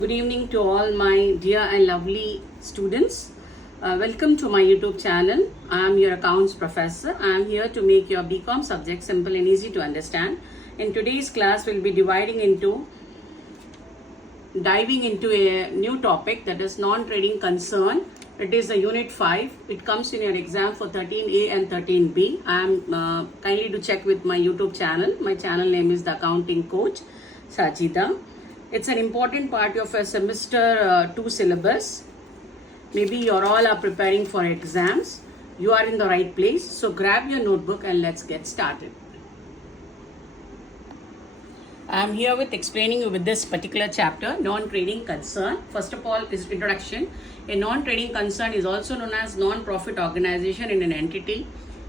Good evening to all my dear and lovely students. Welcome to my YouTube channel. I am your accounts professor. I am here to make your BCom subject simple and easy to understand. In today's class, we'll be diving into a new topic, that is non-trading concern. It is a unit 5. It comes in your exam for 13A and 13B. I am kindly to check with my YouTube channel. My channel name is The Accounting Coach, Sajida. It's an important part of a semester 2 syllabus. Maybe you all are preparing for exams. You are in the right place. So grab your notebook and let's get started. I am here with explaining you with this particular chapter, non-trading concern. First of all is introduction. A non-trading concern is also known as non-profit organization in an entity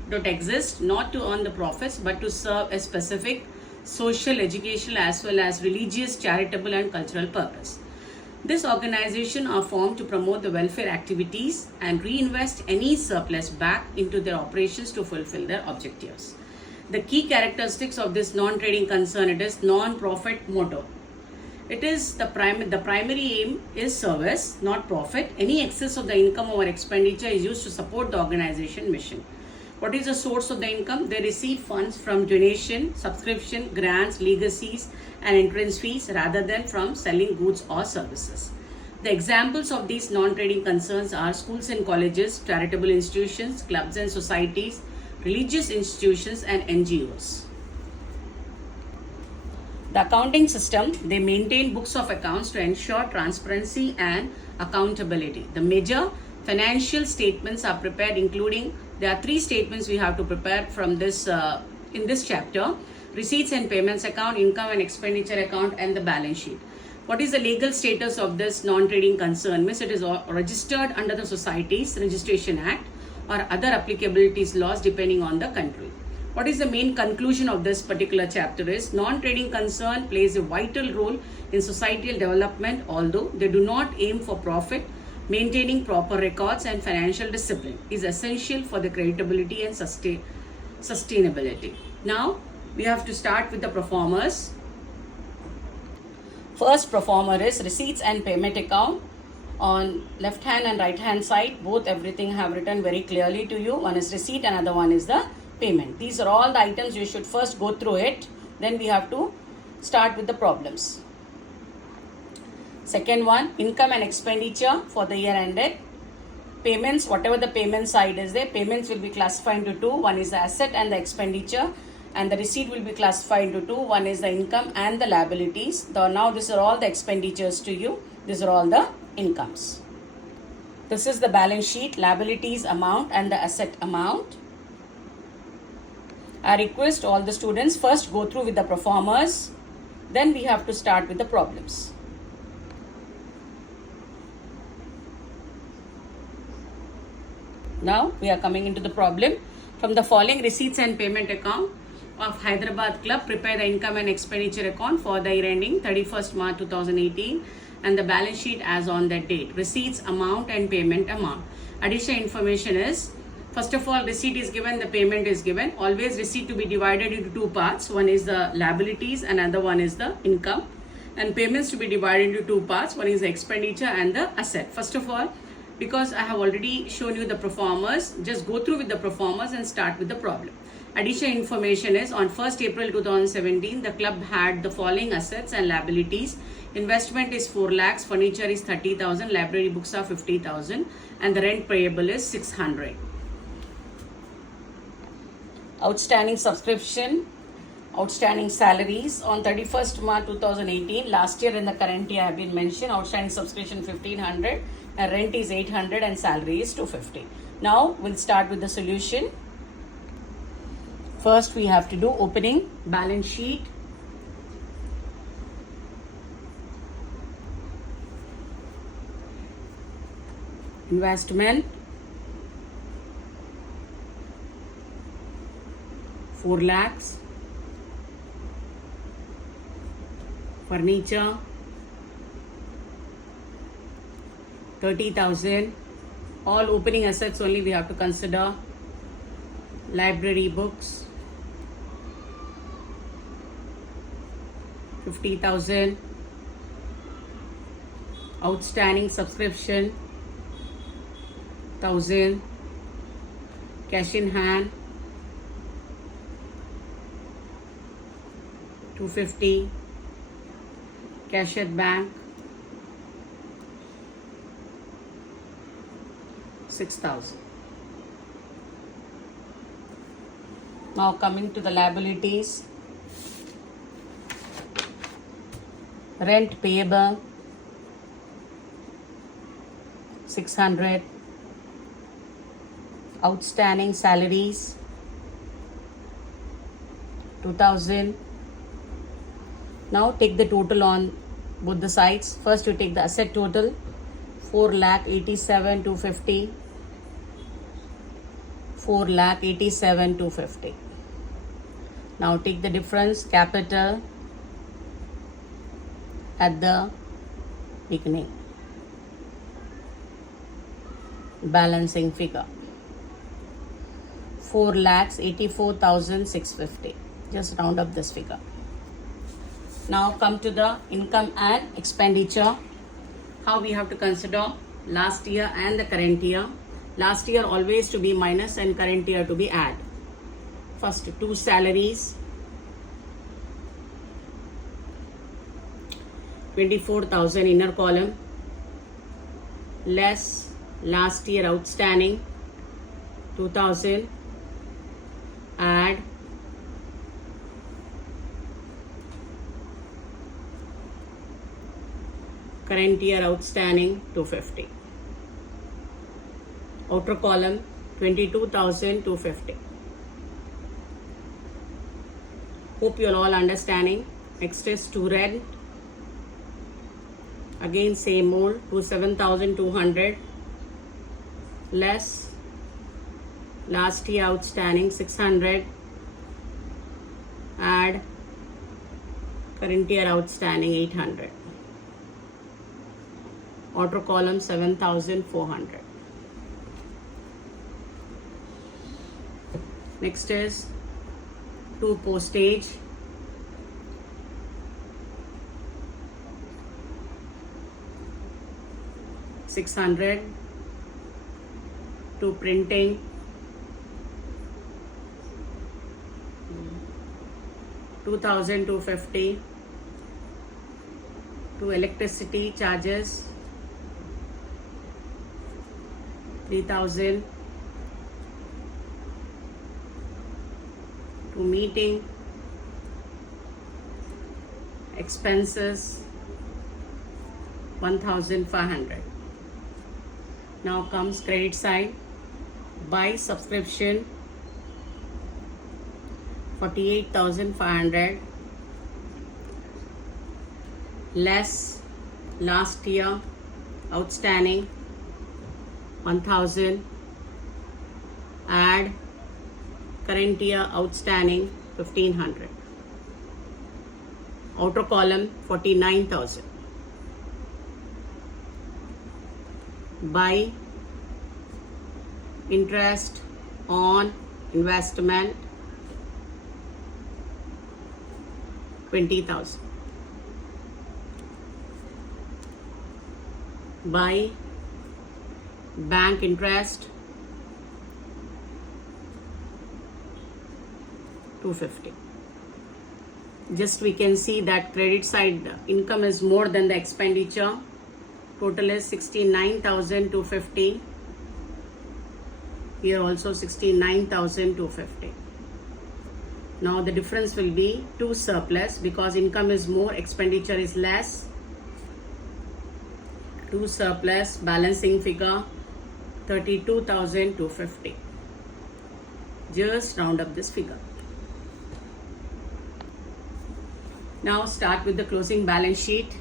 that exists not to earn the profits but to serve a specific social, educational as well as religious, charitable and cultural purpose. This organization are formed to promote the welfare activities and reinvest any surplus back into their operations to fulfill their objectives. The key characteristics of this non-trading concern, it is non-profit motto. It is the primary aim is service, not profit. Any excess of the income or expenditure is used to support the organization mission. What is the source of the income? They receive funds from donation, subscription, grants, legacies and entrance fees rather than from selling goods or services. The examples of these non-trading concerns are schools and colleges, charitable institutions, clubs and societies, religious institutions and NGOs. The accounting system, they maintain books of accounts to ensure transparency and accountability. The major financial statements are prepared, including there are 3 statements we have to prepare from this in this chapter: receipts and payments account, income and expenditure account, and the balance sheet. What is the legal status of this non-trading concern? Means it is registered under the Societies Registration Act or other applicabilities laws depending on the country. What is the main conclusion of this particular chapter is non-trading concern plays a vital role in societal development, although they do not aim for profit. Maintaining proper records and financial discipline is essential for the credibility and sustainability. Now we have to start with the performers. First performer is receipts and payment account. On left hand and right hand side, both everything have written very clearly to you. One is receipt, another one is the payment. These are all the items. You should first go through it. Then we have to start with the problems. Second one, income and expenditure for the year ended. Payments, whatever the payment side is there, payments will be classified into 2. One is the asset and the expenditure, and the receipt will be classified into 2. One is the income and the liabilities. Now these are all the expenditures to you. These are all the incomes. This is the balance sheet, liabilities amount and the asset amount. I request all the students first go through with the performers. Then we have to start with the problems. Now we are coming into the problem. From the following receipts and payment account of Hyderabad Club, prepare the income and expenditure account for the year ending 31st March 2018 and the balance sheet as on that date. Receipts amount and payment amount. Additional information is, first of all, receipt is given, the payment is given. Always receipt to be divided into 2 parts. One is the liabilities and another one is the income. And payments to be divided into 2 parts. One is the expenditure and the asset. First of all, because I have already shown you the performers, just go through with the performers and start with the problem. Additional information is, on 1st April 2017, the club had the following assets and liabilities. Investment is 4 lakhs, furniture is 30,000, library books are 50,000 and the rent payable is 600. Outstanding subscription, outstanding salaries on 31st March 2018. Last year and the current year have been mentioned. Outstanding subscription 1500 and rent is 800 and salary is 250. Now we'll start with the solution. First we have to do opening balance sheet. Investment 4 lakhs. Furniture 30,000. All opening assets only we have to consider. Library books 50,000. outstanding subscription 1000, cash in hand 250, cash at bank 6000. Now coming to the liabilities, rent payable 600, outstanding salaries 2000. Now take the total on both the sides. First you take the asset total 4,87,250, 4,87,250. Now take the difference capital at the beginning. Balancing figure 4,84,650. Just round up this figure. Now come to the income and expenditure. How we have to consider last year and the current year. Last year always to be minus and current year to be add. First two salaries 24,000 inner column less last year outstanding 2000, add current year outstanding 250. Outer column 22,250. Hope you are all understanding. Next is to rent. Again same old 27,200 less last year outstanding 600, add current year outstanding 800. Outer column 7,400. Next is to postage. $600, to printing $2,250, to electricity charges 3,000, to meeting expenses 1,500. Now comes credit side. Buy subscription 48,500 less last year outstanding 1,000, add current year outstanding 1,500. Outer column 49,000. Buy interest on investment 20,000. Buy bank interest 250. Just we can see that credit side income is more than the expenditure. Total is 69,250. Here also 69,250. Now the difference will be to surplus because income is more, expenditure is less. To surplus, balancing figure 32,250. Just round up this figure. Now start with the closing balance sheet.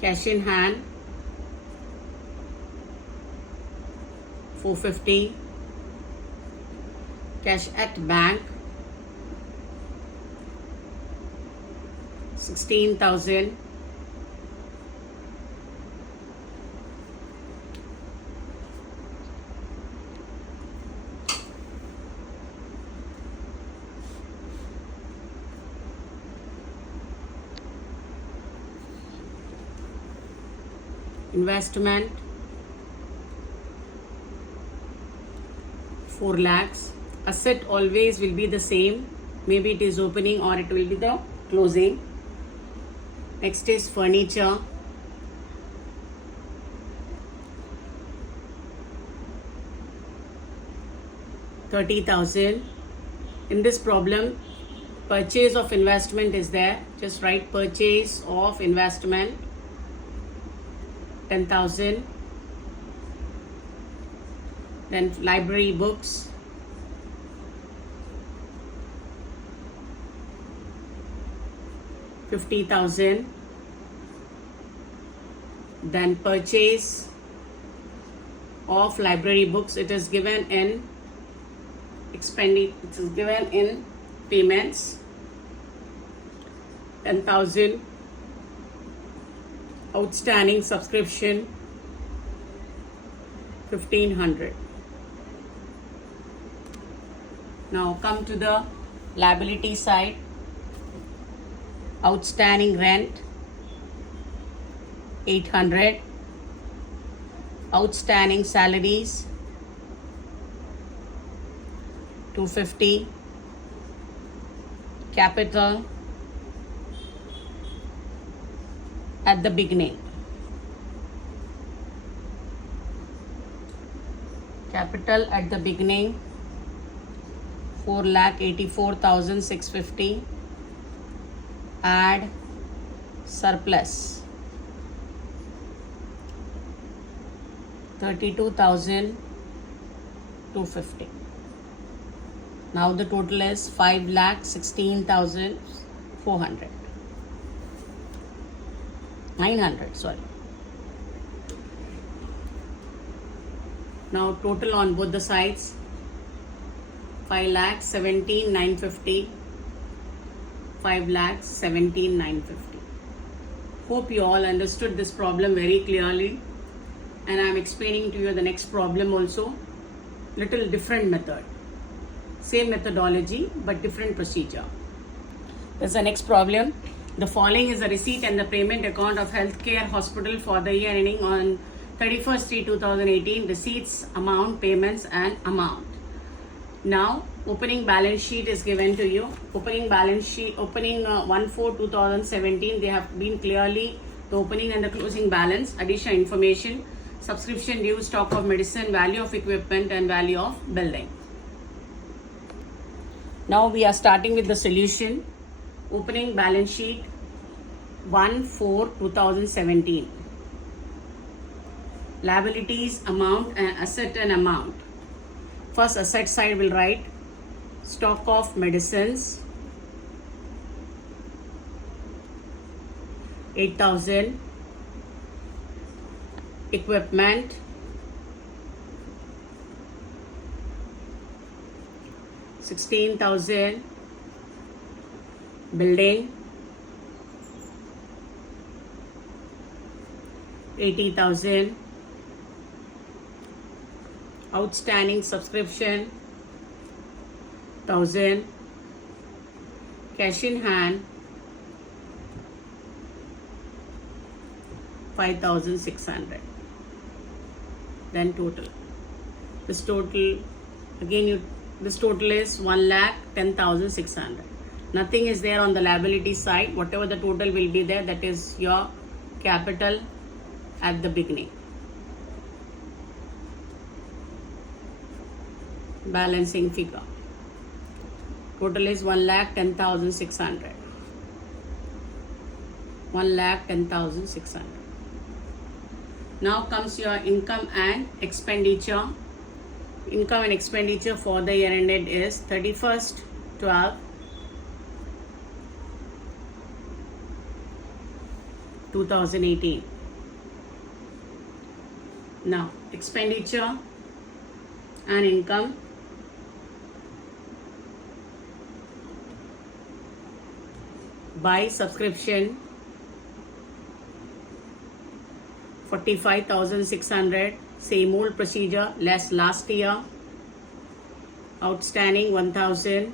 Cash in hand 450, cash at bank 16,000, investment 4 lakhs. Asset always will be the same. Maybe it is opening or it will be the closing. Next is furniture. $30,000. In this problem, purchase of investment is there. Just write purchase of investment 10,000. Then library books 50,000. Then purchase of library books, it is given in it is given in payments 10,000. Outstanding subscription 1,500. Now come to the liability side. Outstanding rent 800. Outstanding salaries 250. Capital at the beginning. Capital at the beginning 4,84,650. Add surplus 32,250. Now the total is 5,16,400. 900, sorry. Now total on both the sides 5,17,950. 5,17,950. Hope you all understood this problem very clearly, and I am explaining to you the next problem also. Little different method, same methodology but different procedure. There's the next problem. The following is the receipt and the payment account of healthcare hospital for the year ending on 31st/3/2018. Receipts, amount, payments and amount. Now opening balance sheet is given to you. Opening balance sheet, opening 1/4/2017, they have been clearly the opening and the closing balance. Additional information: subscription due, stock of medicine, value of equipment and value of building. Now we are starting with the solution. Opening balance sheet 1/4/2017. Liabilities, amount and asset and amount. First asset side will write stock of medicines 8,000. Equipment 16,000. Building 80,000. Outstanding subscription 1,000. Cash in hand 5,600. Then total. This total is 1,10,600. Nothing is there on the liability side. Whatever the total will be there, that is your capital at the beginning. Balancing figure. Total is 1,10,600. 1,10,600. Now comes your income and expenditure. Income and expenditure for the year ended is 31st/12/2018. Now expenditure and income. By subscription 45,600. Same old procedure, less last year. Outstanding 1,000.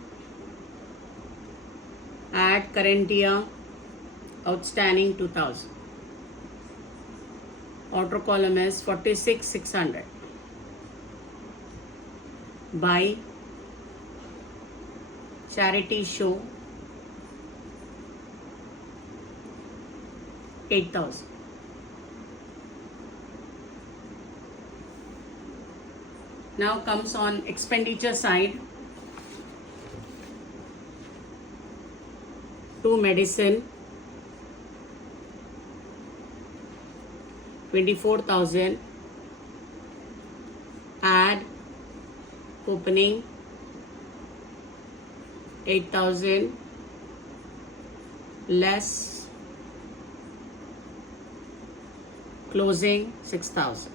Add current year. Outstanding 2,000. Outer column is 46,600. Buy charity show 8,000. Now comes on expenditure side. To medicine 24,000. Add opening 8,000 less closing 6,000.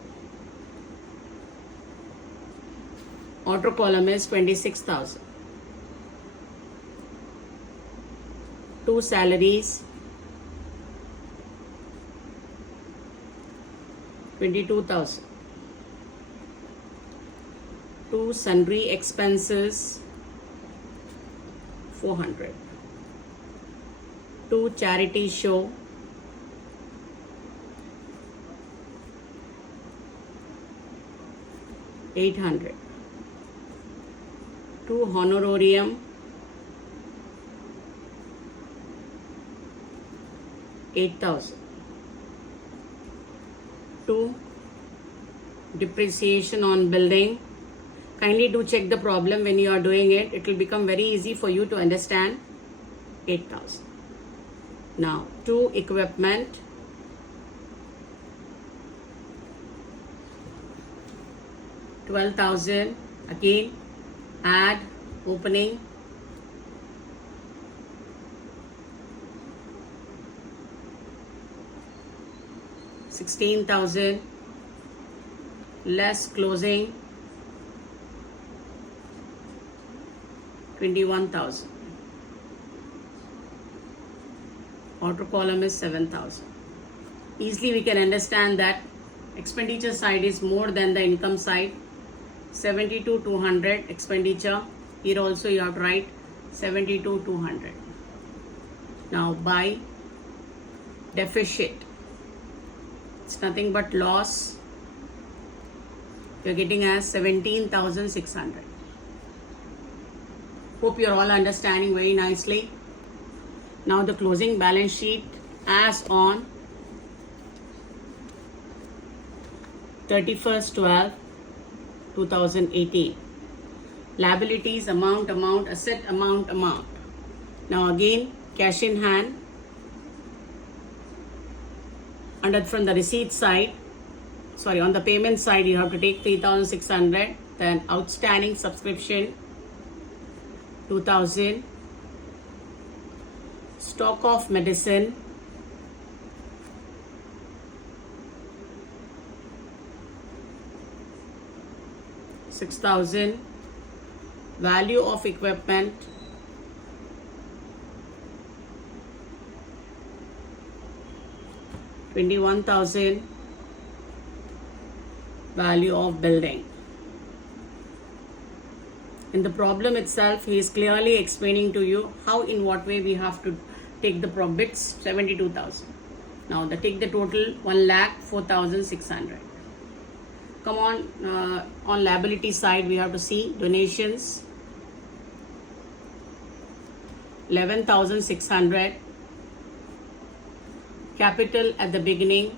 Outer column is 26,000. Two salaries 22,000. Two sundry expenses 400. Two charity show 800. Two honorarium 8,000. Two depreciation on building. Kindly do check the problem when you are doing it. It will become very easy for you to understand. 8,000. Now, two equipment. $12,000. Again, add opening. $16,000 less closing 21,000. Outer column is 7,000. Easily we can understand that expenditure side is more than the income side. 72,200 expenditure. Here also you have to write 72,200. Now buy deficit. It's nothing but loss. You're getting as 17,600. Hope you're all understanding very nicely. Now the closing balance sheet as on 31st/12/2018. Liabilities amount, asset amount. Now again, cash in hand. From the receipt side, on the payment side, you have to take 3,600. Then outstanding subscription 2,000. Stock of medicine 6,000. Value of equipment 21,000. Value of building. In the problem itself, he is clearly explaining to you how, in what way we have to take the bits. 72,000. Now take the total 1,04,600. Come on liability side, we have to see donations 11,600. Capital at the beginning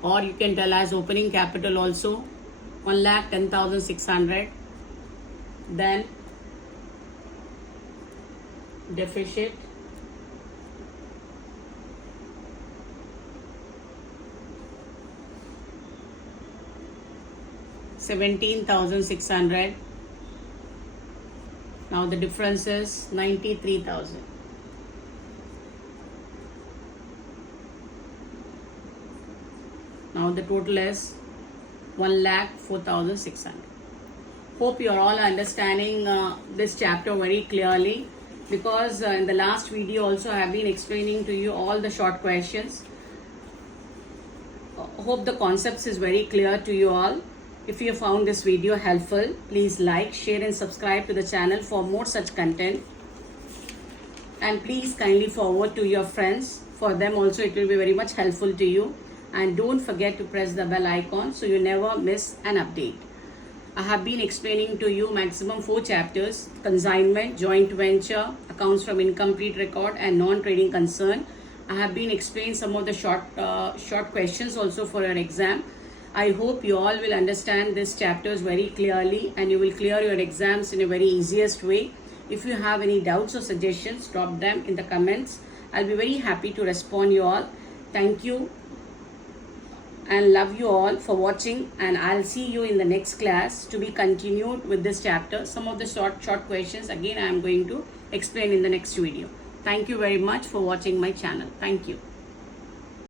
or you can tell as opening capital also 1,10,600. Then deficit $17,600. Now the difference is 93,000. Now the total is 1,04,600. Hope you are all understanding this chapter very clearly, because in the last video also I have been explaining to you all the short questions. Hope the concepts is very clear to you all. If you found this video helpful, please like, share and subscribe to the channel for more such content. and please kindly forward to your friends. For them also it will be very much helpful to you. And don't forget to press the bell icon so you never miss an update. I have been explaining to you maximum 4 chapters: consignment, joint venture, accounts from incomplete record, and non-trading concern. I have been explaining some of the short questions also for your exam. I hope you all will understand these chapters very clearly and you will clear your exams in a very easiest way. If you have any doubts or suggestions, drop them in the comments. I'll be very happy to respond you all. Thank you and love you all for watching, and I'll see you in the next class to be continued with this chapter. Some of the short questions again I am going to explain in the next video. Thank you very much for watching my channel. Thank you.